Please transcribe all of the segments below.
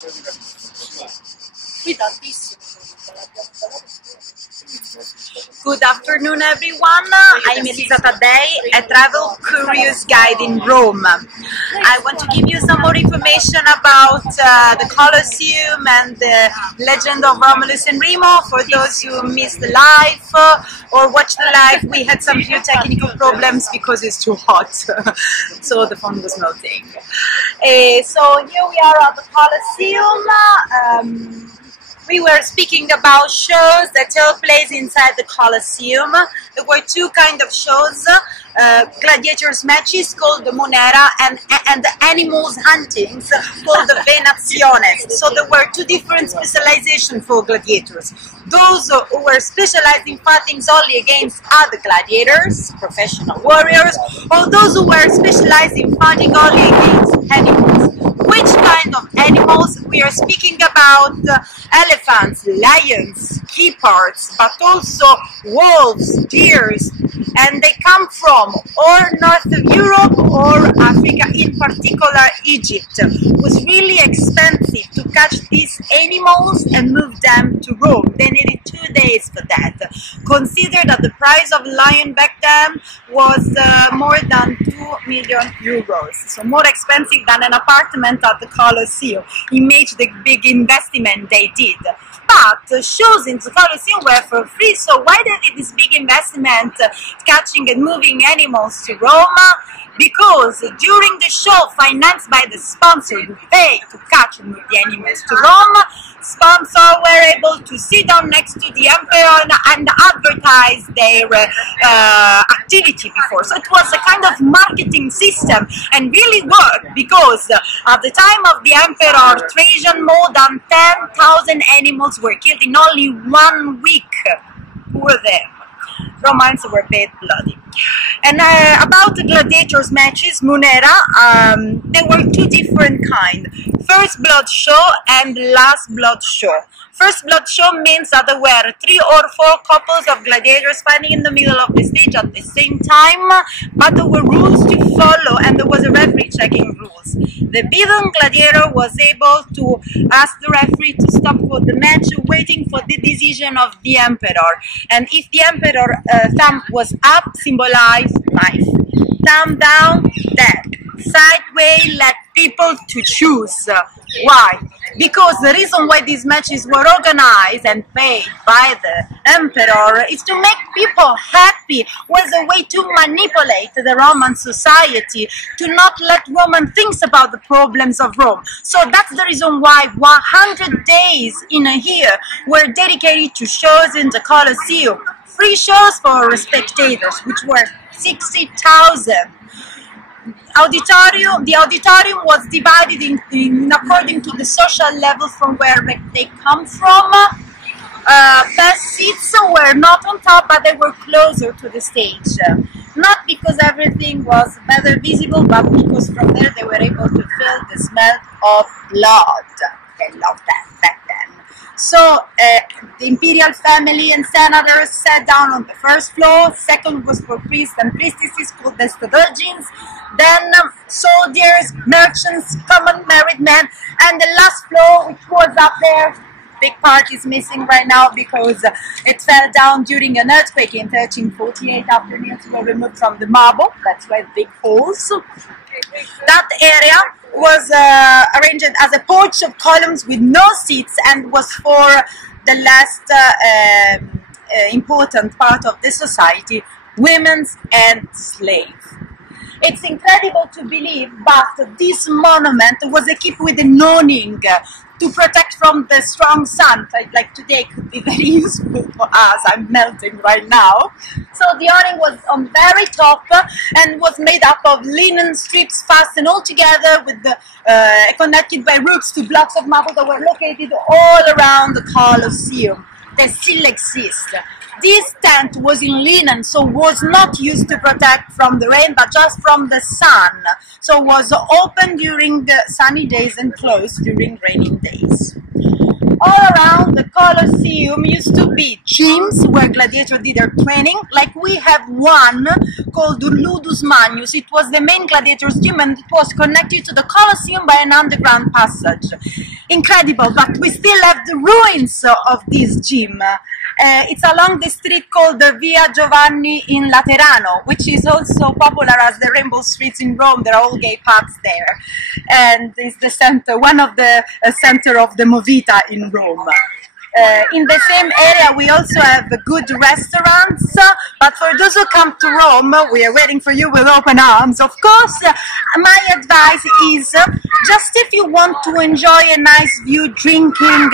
Qui tantissimo. Good afternoon, everyone. I'm Elisa today, a travel curious guide in Rome. I want to give you some more information about the Coliseum and the legend of Romulus and Remo. For those who missed the live or watched the live, we had some few technical problems because it's too hot, so the phone was melting. So here we are at the Coliseum. We were speaking about shows that took place inside the Coliseum. There were two kinds of shows, gladiators matches called the Monera and the animals huntings called the Venationes. So there were two different specializations for gladiators. Those who were specialized in fighting only against other gladiators, professional warriors, or those who were specialized in fighting only against animals. Which kind of animals? We are speaking about elephants, lions, gepards, but also wolves, deers, and they come from or north of Europe or Africa, in particular Egypt. It was really expensive to catch these animals and move them to Rome. They needed 2 days for that. Consider that the price of a lion back then was more than 2 million euros, so more expensive than an apartment at the Coliseum. Imagine the big investment they did. But shows in the Coliseum were for free, so why they did this big investment catching and moving animals to Rome? Because during the show, financed by the sponsor who paid to catch and move the animals to Rome, sponsors were able to sit down next to the emperor and advertise their activity before. So it was a kind of marketing system and really worked, because at the time of the emperor Trajan, more than 10,000 animals were killed in only 1 week. Poor them. Romans were paid bloody. And about the gladiators matches, Monera, there were two different kinds. First blood show and last blood show. First blood show means that there were 3 or 4 couples of gladiators fighting in the middle of the stage at the same time, but there were rules to follow and there was a referee checking rules. The beaten gladiator was able to ask the referee to stop for the match, waiting for the decision of the emperor. And if the emperor thumb was up, symbolized life. Thumb down, death. Sideways, let people to choose. Why? Because the reason why these matches were organized and paid by the emperor is to make people happy, was a way to manipulate the Roman society, to not let Roman think about the problems of Rome. So that's the reason why 100 days in a year were dedicated to shows in the Coliseum. Free shows for spectators, which were 60,000. The auditorium was divided in according to the social level from where they come from. Best seats were not on top, but they were closer to the stage. Not because everything was better visible, but because from there they were able to feel the smell of blood. They loved that back then. So the imperial family and senators sat down on the first floor. Second was for priests and priestesses, called the virgins. Then soldiers, merchants, common married men, and the last floor, which was up there, big part is missing right now because it fell down during an earthquake in 1348 after nails were removed from the marble. That's why big holes. That area was arranged as a porch of columns with no seats and was for the last important part of the society, women and slaves. It's incredible to believe, but this monument was equipped with an awning to protect from the strong sun. Like today could be very useful for us. I'm melting right now. So the awning was on very top and was made up of linen strips fastened all together with the connected by ropes to blocks of marble that were located all around the Coliseum. They still exist. This tent was in linen, so was not used to protect from the rain, but just from the sun. So was open during the sunny days and closed during rainy days. All around the Coliseum used to be gyms where gladiators did their training. Like we have one called Ludus Magnus. It was the main gladiators gym and it was connected to the Coliseum by an underground passage. Incredible, but we still have the ruins of this gym. It's along the street called the Via Giovanni in Laterano, which is also popular as the Rainbow Streets in Rome. There are all gay pubs there, and it's the center, one of the center of the Movita in Rome. In the same area, we also have good restaurants, but for those who come to Rome, we are waiting for you with open arms. Of course, my advice is just if you want to enjoy a nice view, drinking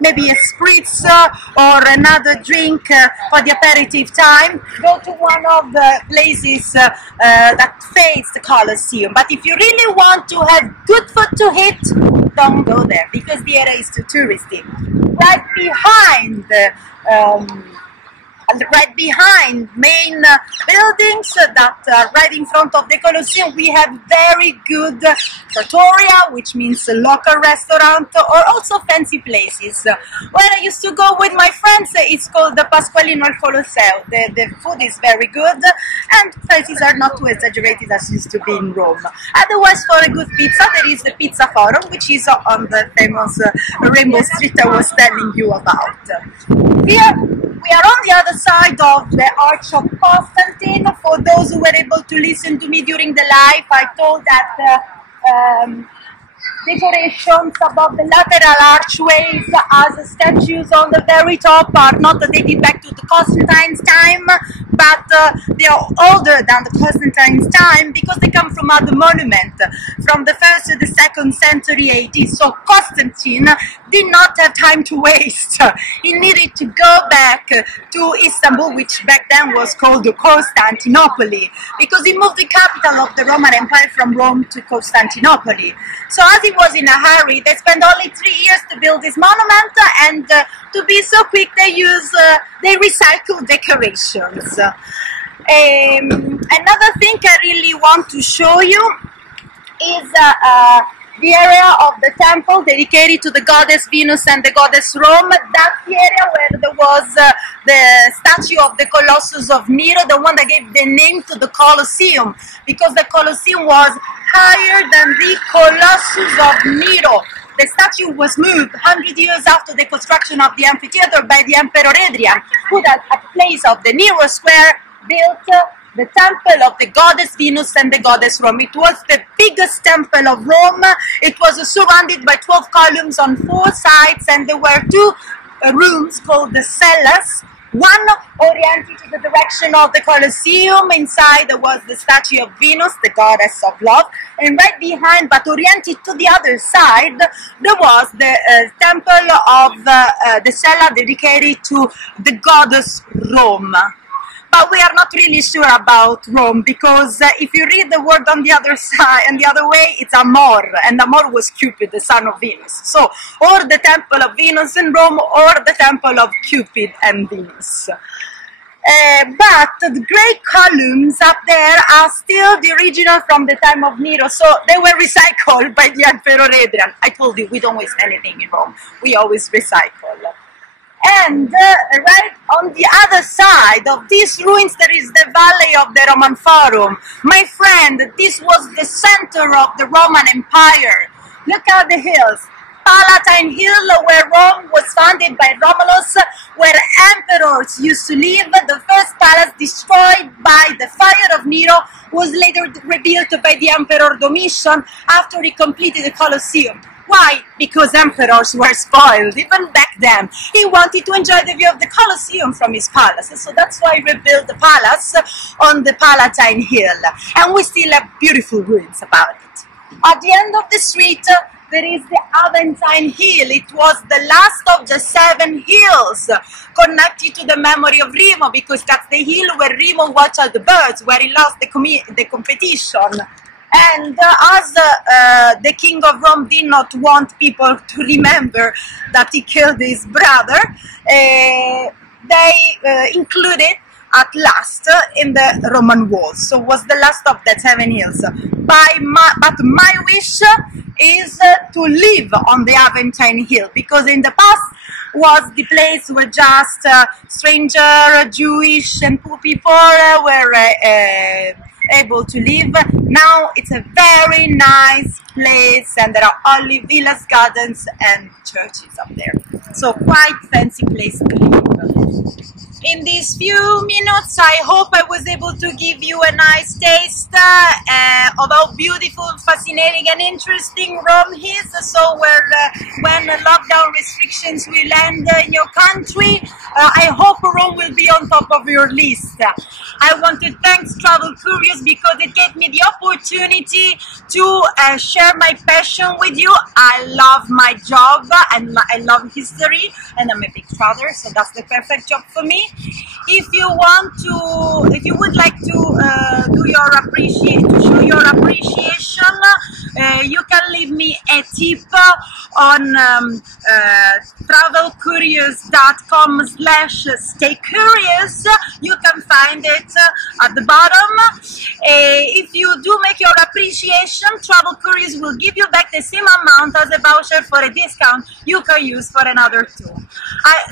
maybe a spritz or another drink for the aperitif time, go to one of the places that face the Coliseum. But if you really want to have good food to eat, don't go there because the area is too touristy. Right behind main buildings that are right in front of the Coliseum, we have very good trattoria, which means a local restaurant, or also fancy places. Where I used to go with my friends, it's called the Pasqualino al Colosseo. The food is very good and prices are not too exaggerated as used to be in Rome. Otherwise, for a good pizza, there is the Pizza Forum, which is on the famous Rainbow Street I was telling you about. Here, we are on the other side of the Arch of Constantine. For those who were able to listen to me during the live, I told that decorations above the lateral archways as statues on the very top are not dating back to the Constantine's time, but they are older than the Constantine's time because they come from other monuments from the 1st to the 2nd century AD. So Constantine did not have time to waste. He needed to go back to Istanbul, which back then was called Constantinople, because he moved the capital of the Roman Empire from Rome to Constantinople. So as he was in a hurry, they spent only 3 years to build this monument, and to be so quick, they recycle decorations. Another thing I really want to show you is the area of the temple dedicated to the goddess Venus and the goddess Rome. That's the area where there was the statue of the Colossus of Nero, the one that gave the name to the Coliseum, because the Coliseum was higher than the Colossus of Nero. The statue was moved 100 years after the construction of the amphitheater by the Emperor Hadrian, who at the place of the Nero Square built the temple of the goddess Venus and the goddess Rome. It was the biggest temple of Rome. It was surrounded by 12 columns on 4 sides, and there were 2 rooms called the cellas. One oriented to the direction of the Coliseum. Inside there was the statue of Venus, the goddess of love, and right behind, but oriented to the other side, there was the temple of the cella dedicated to the goddess Rome. But we are not really sure about Rome, because if you read the word on the other side and the other way, it's Amor, and Amor was Cupid, the son of Venus. So, or the temple of Venus in Rome, or the temple of Cupid and Venus. But the great columns up there are still the original from the time of Nero, so they were recycled by the Emperor Hadrian. I told you, we don't waste anything in Rome, we always recycle. And right on the other side of these ruins there is the Valley of the Roman Forum. My friend, this was the center of the Roman Empire. Look at the hills. Palatine Hill, where Rome was founded by Romulus, where emperors used to live. The first palace, destroyed by the fire of Nero, was later rebuilt by the Emperor Domitian after he completed the Colosseum. Why? Because emperors were spoiled, even back then. He wanted to enjoy the view of the Coliseum from his palace, so that's why he rebuilt the palace on the Palatine Hill. And we still have beautiful ruins about it. At the end of the street, there is the Aventine Hill. It was the last of the 7 hills connected to the memory of Remo, because that's the hill where Remo watched out the birds, where he lost the competition. And as the king of Rome did not want people to remember that he killed his brother, they included at last in the Roman walls. So was the last of the 7 hills. But my wish is to live on the Aventine Hill, because in the past was the place where just stranger, Jewish and poor people were able to live. Now it's a very nice place, and there are only villas, gardens and churches up there. So quite fancy place to live. In these few minutes, I hope I was able to give you a nice taste of how beautiful, fascinating and interesting Rome is. So when lockdown restrictions will end in your country, I hope Rome will be on top of your list. I want to thank Travel Curious because it gave me the opportunity to share my passion with you. I love my job and I love history, and I'm a big traveler, so that's the perfect job for me. If you would like to show your appreciation, you can leave me a tip on travelcurious.com/staycurious. You can find it at the bottom. If you do make your appreciation, Travel Curious will give you back the same amount as a voucher for a discount you can use for another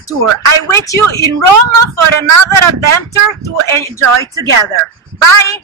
tour. I wait you in Rome for another adventure to enjoy together. Bye!